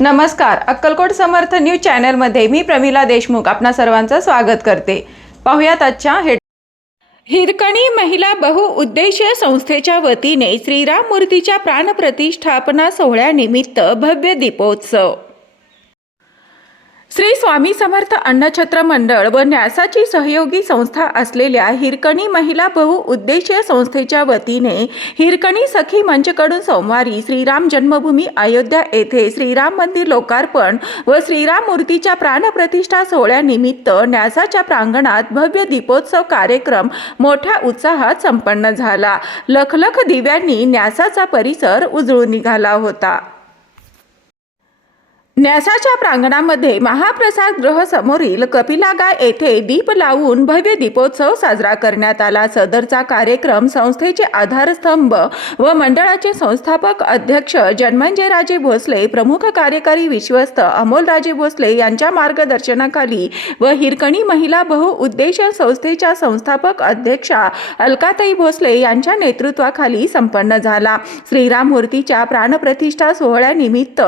नमस्कार. अक्कलकोट समर्थ न्यूज चॅनलमध्ये मी प्रमिला देशमुख आपणा सर्वांचं स्वागत करते. पाहुयात आजच्या हेड हिरकणी महिला बहुउद्देशीय संस्थेच्या वतीने श्रीराम मूर्तीच्या प्राणप्रतिष्ठापना सोहळ्यानिमित्त भव्य दीपोत्सव. श्री स्वामी समर्थ अन्नछत्र मंडळ व न्यासाची सहयोगी संस्था असलेल्या हिरकणी महिला बहुउद्देशीय संस्थेच्या वतीने हिरकणी सखी मंचकडून सोमवारी श्रीराम जन्मभूमी अयोध्या येथे श्रीराम मंदिर लोकार्पण व श्रीराम मूर्तीच्या प्राणप्रतिष्ठा सोहळ्यानिमित्त न्यासाच्या प्रांगणात भव्य दीपोत्सव कार्यक्रम मोठ्या उत्साहात संपन्न झाला. लखलख दिव्यांनी न्यासाचा परिसर उजळून निघाला होता. न्यासाच्या प्रांगणामध्ये महाप्रसाद ग्रहसमोरील समोरील कपिलागा येथे दीप लावून भव्य दीपोत्सव साजरा करण्यात आला. सदरचा कार्यक्रम संस्थेचे आधारस्तंभ व मंडळाचे संस्थापक अध्यक्ष जन्मंजयराजे भोसले प्रमुख कार्यकारी विश्वस्त अमोलराजे भोसले यांच्या मार्गदर्शनाखाली व हिरकणी महिला बहुउद्देश संस्थेच्या संस्थापक अध्यक्षा अलकाताई भोसले यांच्या नेतृत्वाखाली संपन्न झाला. श्रीराम मूर्तीच्या प्राणप्रतिष्ठा सोहळ्यानिमित्त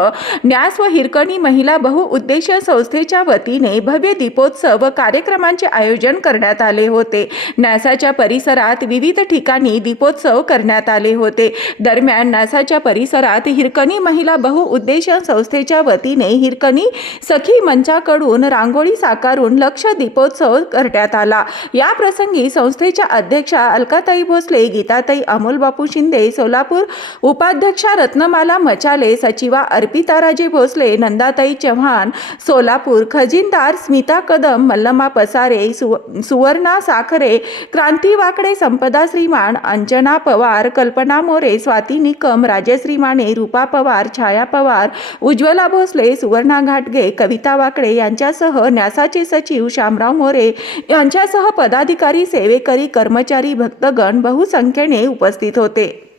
न्यास व हिरकणी महिला बहुउद्देशीय संस्थेच्या वतीने भव्य दीपोत्सव व कार्यक्रमांचे आयोजन करण्यात आले होते. न्यासाच्या परिसरात विविध ठिकाणी दीपोत्सव करण्यात आले होते. दरम्यान न्यासाच्या परिसरात हिरकणी महिला बहुउद्देशीय संस्थेच्या वतीने हिरकणी सखी मंचाकडून रांगोळी साकारून लक्ष दीपोत्सव करण्यात आला. या प्रसंगी संस्थेच्या अध्यक्षा अलकाताई भोसले गीताताई अमोल बापू शिंदे सोलापूर उपाध्यक्षा रत्नमाला मचाले सचिवा अर्पिताराजे भोसले नंदाताई चव्हाण सोलापूर खजिनदार स्मिता कदम मल्लमा पसारे सु सुवर्णा साखरे क्रांती वाकडे संपदा श्रीमान अंजना पवार कल्पना मोरे स्वाती निकम राजश्री माने रूपा पवार छाया पवार उज्ज्वला भोसले सुवर्णा घाटगे कविता वाकडे यांच्यासह न्यासाचे सचिव शामराव मोरे यांच्यासह पदाधिकारी सेवेकरी कर्मचारी भक्तगण बहुसंख्येने उपस्थित होते.